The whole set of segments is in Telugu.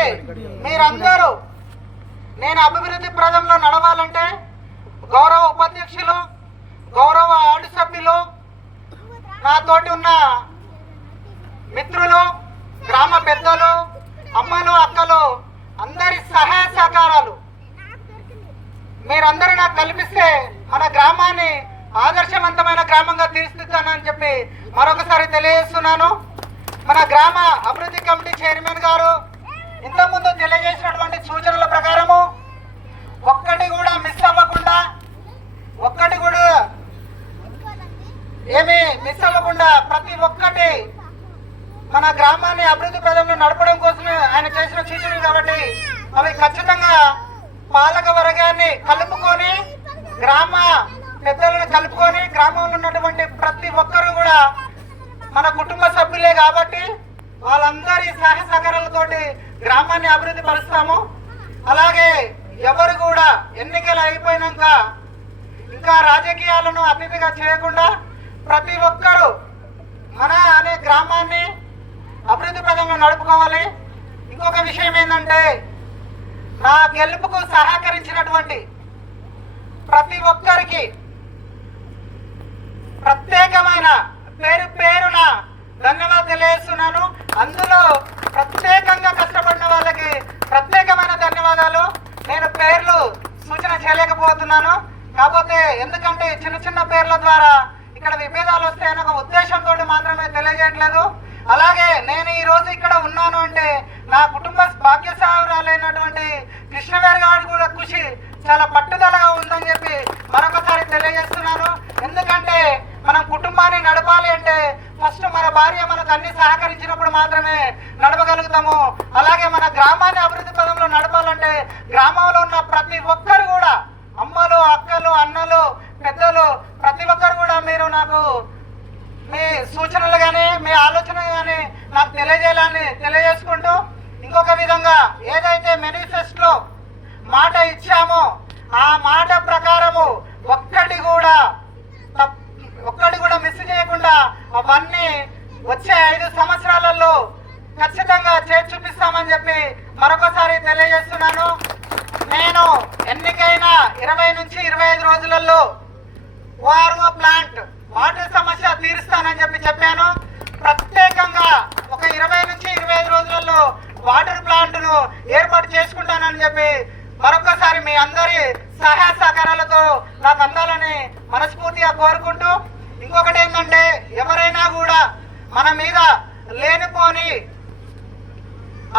కాబట్టి మీరందరూ నేను అభివృద్ధి ప్రదంలో నడవాలంటే గౌరవ ఉపాధ్యక్షులు, గౌరవ వార్డు సభ్యులు, నాతోటి ఉన్న మిత్రులు, గ్రామ పెద్దలు, అమ్మలు, అక్కలు అందరి సహాయ సహకారాలు మీరందరూ నాకు కల్పిస్తే మన గ్రామాన్ని ఆదర్శవంతమైన గ్రామంగా తీర్చిదిద్దానని చెప్పి మరొకసారి తెలియజేస్తున్నాను. మన గ్రామ అభివృద్ధి కమిటీ చైర్మన్ గారు ఇంతకుముందు తెలియజేసినటువంటి సూచనల ప్రకారము ఒక్కటి కూడా మిస్ అవ్వకుండా, ఒక్కటి కూడా ఏమీ మిస్ అవ్వకుండా ప్రతి ఒక్కటి మన గ్రామాన్ని అభివృద్ధి ప్రదంలో నడపడం కోసమే ఆయన చేసిన సూచనలు కాబట్టి అవి ఖచ్చితంగా పాలక వర్గాన్ని కలుపుకొని, గ్రామ పెద్దలను కలుపుకొని, గ్రామంలో ఉన్నటువంటి ప్రతి ఒక్కరూ కూడా మన కుటుంబ సభ్యులే కాబట్టి వాళ్ళందరి సహాయ సహకారాలతోటి గ్రామాన్ని అభివృద్ధి పరుస్తాము. అలాగే ఎవరు కూడా ఎన్నికలు అయిపోయినాక ఇంకా రాజకీయాలను అతిథిగా చేయకుండా ప్రతి ఒక్కరూ మన అనే గ్రామాన్ని అభివృద్ధి పదంలో నడుపుకోవాలి. ఇంకొక విషయం ఏంటంటే నా గెలుపుకు సహకరించినటువంటి ప్రతి ఒక్కరికి ప్రత్యేకమైన పేరు పేరున ధన్యవాదాలు తెలియజేస్తున్నాను. అందులో ప్రత్యేకంగా కష్టపడిన వాళ్ళకి ప్రత్యేకమైన ధన్యవాదాలు. నేను పేర్లు సూచన చేయలేకపోతున్నాను, కాకపోతే ఎందుకంటే చిన్న చిన్న పేర్ల ద్వారా ఇక్కడ విభేదాలు వస్తాయని ఒక ఉద్దేశంతో మాత్రమే తెలియజేయట్లేదు. అలాగే నేను ఈ రోజు ఇక్కడ ఉన్నాను అంటే నా కుటుంబ భాగ్యసాగురాలైనటువంటి కృష్ణవేర్ గారి కూడా కృషి చాలా పట్టుదలగా ఉందని చెప్పి మరొకసారి తెలియజేస్తున్నాను. ఎందుకంటే మనం కుటుంబాన్ని నడపాలి అంటే ఫస్ట్ మన భార్య మనకు అన్ని సహకరించినప్పుడు మాత్రమే నడపగలుగుతాము. అలాగే మన గ్రామాన్ని అభివృద్ధి పదంలో నడపాలంటే గ్రామంలో ఉన్న ప్రతి ఒక్కరు కూడా, అమ్మలు, అక్కలు, అన్నలు, పెద్దలు, ప్రతి ఒక్కరు కూడా మీరు నాకు మీ సూచనలు కానీ మీ ఆలోచన కానీ నాకు తెలియజేయాలని తెలియజేసుకుంటూ, ఇంకొక విధంగా ఏదైతే మేనిఫెస్టోలో మాట ఇచ్చామో ఆ మాట ప్రకారము ఒక్కటి కూడా మిస్ చేయకుండా అవన్నీ వచ్చే 5 సంవత్సరాలలో ఖచ్చితంగా చేసి చూపిస్తామని చెప్పి మరొకసారి తెలియజేస్తున్నాను. నేను ఎన్నికైన 20 నుంచి 25 రోజులలో ఓఆర్ఓ ప్లాంట్ వాటర్ సమస్య తీరుస్తానని చెప్పాను. ప్రత్యేకంగా ఒక 20 నుంచి 25 రోజులలో వాటర్ ప్లాంట్ను ఏర్పాటు చేసుకుంటానని చెప్పి మరొకసారి మీ అందరి సహాయ సహకారాలతో నాకు అందాలని మనస్ఫూర్తిగా కోరుకుంటూ, ఇంకొకటి ఏంటంటే ఎవరైనా కూడా మన మీద లేనిపోని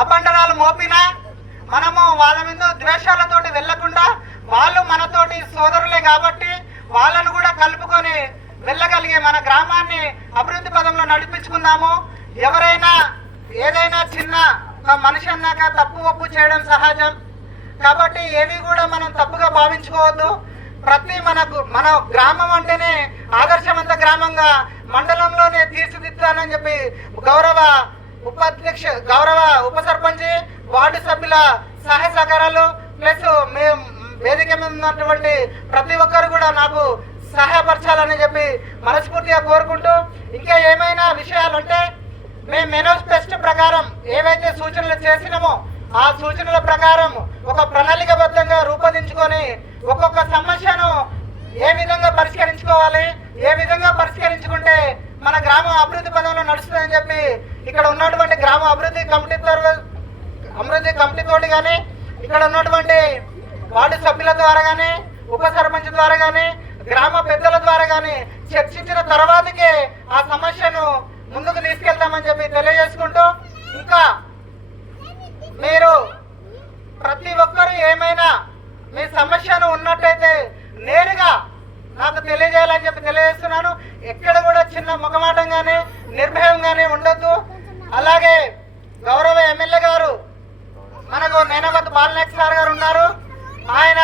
అబండరాలు మోపినా మనము వాళ్ళ మీద ద్వేషాలతోటి వెళ్లకుండా, వాళ్ళు మనతోటి సోదరులే కాబట్టి వాళ్ళను కూడా కలుపుకొని వెళ్ళగలిగే మన గ్రామాన్ని అభివృద్ధి పదంలో నడిపించుకుందాము. ఎవరైనా ఏదైనా చిన్న ఒక మనిషి అన్నాక తప్పు ఒప్పు చేయడం సహజం కాబట్టి ఏవి కూడా మనం తప్పుగా భావించుకోవద్దు. ప్రతి మన గ్రామం అంటేనే ఆదర్శవంత గ్రామంగా మండలంలోనే తీర్చిదిద్దానని చెప్పి గౌరవ ఉప సర్పంచ్, వార్డు సభ్యుల సహాయ సహకారాలు ప్లస్ వేదిక మీద ఉన్నటువంటి ప్రతి ఒక్కరు కూడా నాకు సహాయపరచాలని చెప్పి మనస్ఫూర్తిగా కోరుకుంటూ, ఇంకా ఏమైనా విషయాలు ఉంటే మేము మేనిఫెస్టో ప్రకారం ఏవైతే సూచనలు చేసినామో ఆ సూచనల ప్రకారం ఒక ప్రణాళికబద్ధంగా రూపొందించుకొని ఒక్కొక్క సమస్యను ఏ విధంగా పరిష్కరించుకోవాలి, ఏ విధంగా పరిష్కరించుకుంటే మన గ్రామం అభివృద్ధి పదంలో నడుస్తుందని చెప్పి ఇక్కడ ఉన్నటువంటి గ్రామ అభివృద్ధి కమిటీతోటి కానీ ఇక్కడ ఉన్నటువంటి వార్డు సభ్యుల ద్వారా కానీ ఉప సర్పంచ్ ద్వారా కానీ గ్రామ పెద్దల ద్వారా కానీ చర్చించిన తర్వాతకే ఆ సమస్యను ముందుకు తీసుకెళ్తామని చెప్పి తెలియజేసుకుంటూ, ఇంకా మీరు ప్రతి ఒక్కరు ఏమైనా మీ సమస్యను ఉన్నట్టయితే నేరుగా నాకు తెలియజేయాలని చెప్పి తెలియజేస్తున్నాను. ఎక్కడ కూడా చిన్న ముఖమాటం కానీ నిర్భయం కానీ ఉండొద్దు. అలాగే గౌరవ ఎమ్మెల్యే గారు మనకు నేనవత్ బాలనాయక్ సార్ గారు ఉన్నారు. ఆయన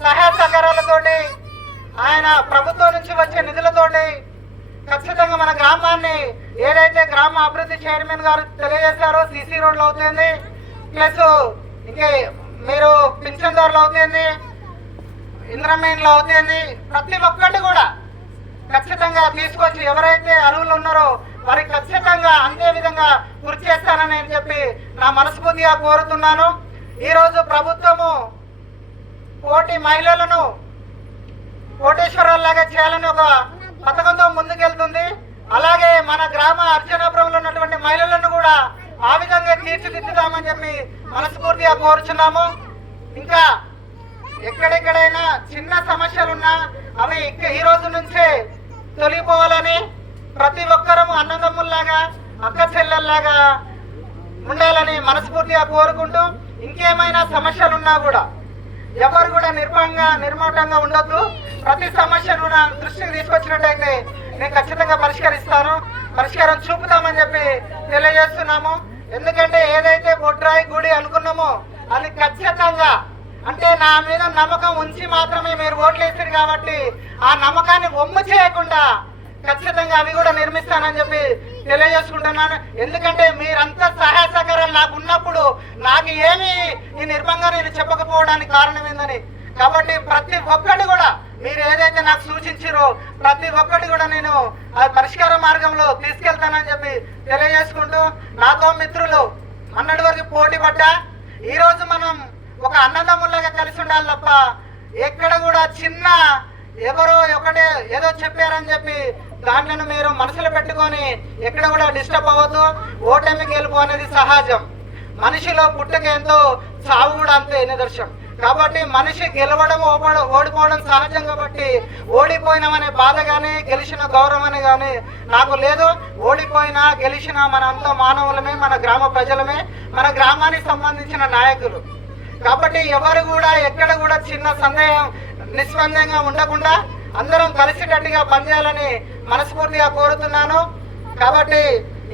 సహాయ సహకారాలతోటి, ఆయన ప్రభుత్వం నుంచి వచ్చే నిధులతోటి ఖచ్చితంగా మన గ్రామాన్ని ఏదైతే గ్రామ అభివృద్ధి చైర్మన్ గారు తెలియజేశారో సీసీ రోడ్లు అవుతుంది, ప్లస్ ఇంకే మీరు పింఛన్దారులు అవుతుంది, ఇంద్రమైన్లు అవుతుంది, ప్రతి ఒక్కటి కూడా ఖచ్చితంగా తీసుకొచ్చి ఎవరైతే అర్హులు ఉన్నారో వారికి ఖచ్చితంగా అందే విధంగా కృషి చేస్తానని చెప్పి నా మనస్ఫూర్తిగా కోరుతున్నాను. ఈరోజు ప్రభుత్వము కోటి మహిళలను కోటేశ్వరాల్లాగా చేయాలని ఒక పథకంతో ముందుకెళ్తుంది. అలాగే మన గ్రామ అర్చనాపురంలో ఉన్నటువంటి మహిళలను కూడా ఆ విధంగా తీర్చిదిద్దుతామని చెప్పి మనస్ఫూర్తిగా కోరుచున్నాము. ఇంకా ఎక్కడెక్కడైనా చిన్న సమస్యలున్నా అవి ఈ రోజు నుంచే తొలగిపోవాలని, ప్రతి ఒక్కరూ అన్నదమ్ముల్లాగా అక్క చెల్లెల్లాగా ఉండాలని మనస్ఫూర్తిగా కోరుకుంటూ, ఇంకేమైనా సమస్యలున్నా కూడా ఎవరు కూడా నిర్మాటంగా ఉండొద్దు. ప్రతి సమస్యను నా దృష్టికి తీసుకొచ్చినట్టయితే నేను ఖచ్చితంగా పరిష్కారం చూపుతామని చెప్పి తెలియజేస్తున్నాము. ఎందుకంటే ఏదైతే బొడ్రాయి గుడి అనుకున్నామో అది ఖచ్చితంగా, అంటే నా మీద నమ్మకం ఉంచి మాత్రమే మీరు ఓట్లు వేసారు కాబట్టి ఆ నమ్మకాన్ని ఒమ్ము చేయకుండా ఖచ్చితంగా అవి కూడా నిర్మిస్తానని చెప్పి తెలియజేసుకుంటున్నాను. ఎందుకంటే మీరంతా సహాయ సహకారాలు నాకు ఉన్నప్పుడు నాకు ఏమి ఈ నిర్భంగా నేను చెప్పకపోవడానికి కారణం ఏందని. కాబట్టి ప్రతి ఒక్కటి కూడా మీరు ఏదైతే నాకు సూచించారో ప్రతి ఒక్కటి కూడా నేను ఆ పరిష్కార మార్గంలో తీసుకెళ్తానని చెప్పి తెలియజేసుకుంటూ, నాతో మిత్రులు అన్నటి వరకు పోటీ పడ్డా ఈరోజు మనం ఒక అన్నదమ్ముల్లాగా కలిసి ఉండాలి తప్ప ఎక్కడ కూడా చిన్న ఎవరో ఒకటే ఏదో చెప్పారని చెప్పి దాంట్లో మీరు మనసులో పెట్టుకొని ఎక్కడ కూడా డిస్టర్బ్ అవ్వద్దు. ఓటమి గెలుపు అనేది సహజం. మనిషిలో పుట్టుక ఎంతో, చావు కూడా అంతే నిదర్శనం. కాబట్టి మనిషి గెలవడం ఓడిపోవడం సహజం. కాబట్టి ఓడిపోయినామనే బాధ కానీ గెలిచిన గౌరవం కానీ నాకు లేదు. ఓడిపోయినా గెలిచిన మనంతా మానవులమే, మన గ్రామ ప్రజలమే, మన గ్రామానికి సంబంధించిన నాయకులు. కాబట్టి ఎవరు కూడా ఎక్కడ కూడా చిన్న సందేహం నిస్సందేహంగా ఉండకుండా అందరం కలిసికట్టుగా పనిచేయాలని మనస్ఫూర్తిగా కోరుతున్నాను. కాబట్టి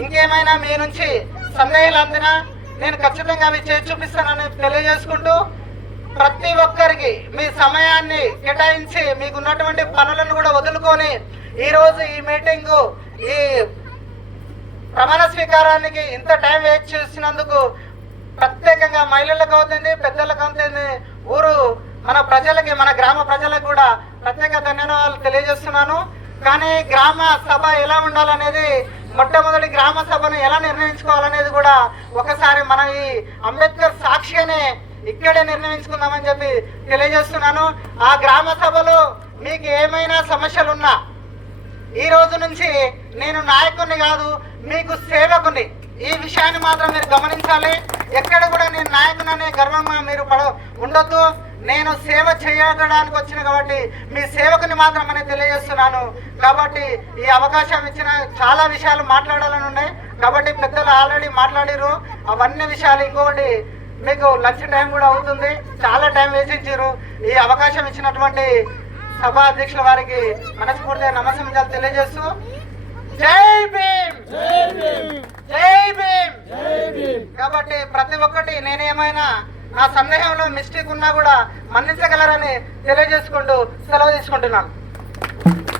ఇంకేమైనా మీ నుంచి సందేహాలు అందినా నేను ఖచ్చితంగా అవి చేసి చూపిస్తానని తెలియజేసుకుంటూ, ప్రతి ఒక్కరికి మీ సమయాన్ని కేటాయించి మీకు ఉన్నటువంటి పనులను కూడా వదులుకొని ఈరోజు ఈ మీటింగు, ఈ ప్రమాణ స్వీకారానికి ఇంత టైం వేస్ట్ చేసినందుకు ప్రత్యేకంగా మహిళలకు అవుతుంది, పెద్దలకు అవుతుంది, ఊరు మన ప్రజలకి, మన గ్రామ ప్రజలకు కూడా ప్రత్యేక ధన్యవాదాలు తెలియజేస్తున్నాను. కానీ గ్రామ సభ ఎలా ఉండాలనేది, మొట్టమొదటి గ్రామ సభను ఎలా నిర్ణయించుకోవాలనేది కూడా ఒకసారి మనం ఈ అంబేద్కర్ సాక్షిగానే ఇక్కడే నిర్ణయించుకుందామని చెప్పి తెలియజేస్తున్నాను. ఆ గ్రామ సభలో మీకు ఏమైనా సమస్యలున్నా ఈ రోజు నుంచి నేను నాయకుడిని కాదు, మీకు సేవకుని. ఈ విషయాన్ని మాత్రం మీరు గమనించాలి. ఎక్కడ కూడా నేను నాయకుననే గర్వంగా మీరు ఉండొద్దు. నేను సేవ చేయడానికి వచ్చిన కాబట్టి మీ సేవకుని మాత్రం అనేది తెలియజేస్తున్నాను. కాబట్టి ఈ అవకాశం ఇచ్చిన చాలా విషయాలు మాట్లాడాలని ఉన్నాయి. కాబట్టి పెద్దలు ఆల్రెడీ మాట్లాడారు అవన్నీ విషయాలు. ఇంకొకటి మీకు లంచ్ టైం కూడా అవుతుంది, చాలా టైం వేసించారు. ఈ అవకాశం ఇచ్చినటువంటి సభా అధ్యక్షుల వారికి మనస్ఫూర్తిగా నమస్కారాలు తెలియజేస్తూ, జై భీమ్, జై భీమ్. కాబట్టి ప్రతి ఒక్కటి నేనేమైనా నా సందేహంలో మిస్టేక్ ఉన్నా కూడా మన్నించగలరని తెలియజేసుకుంటూ సెలవు తీసుకుంటున్నాను.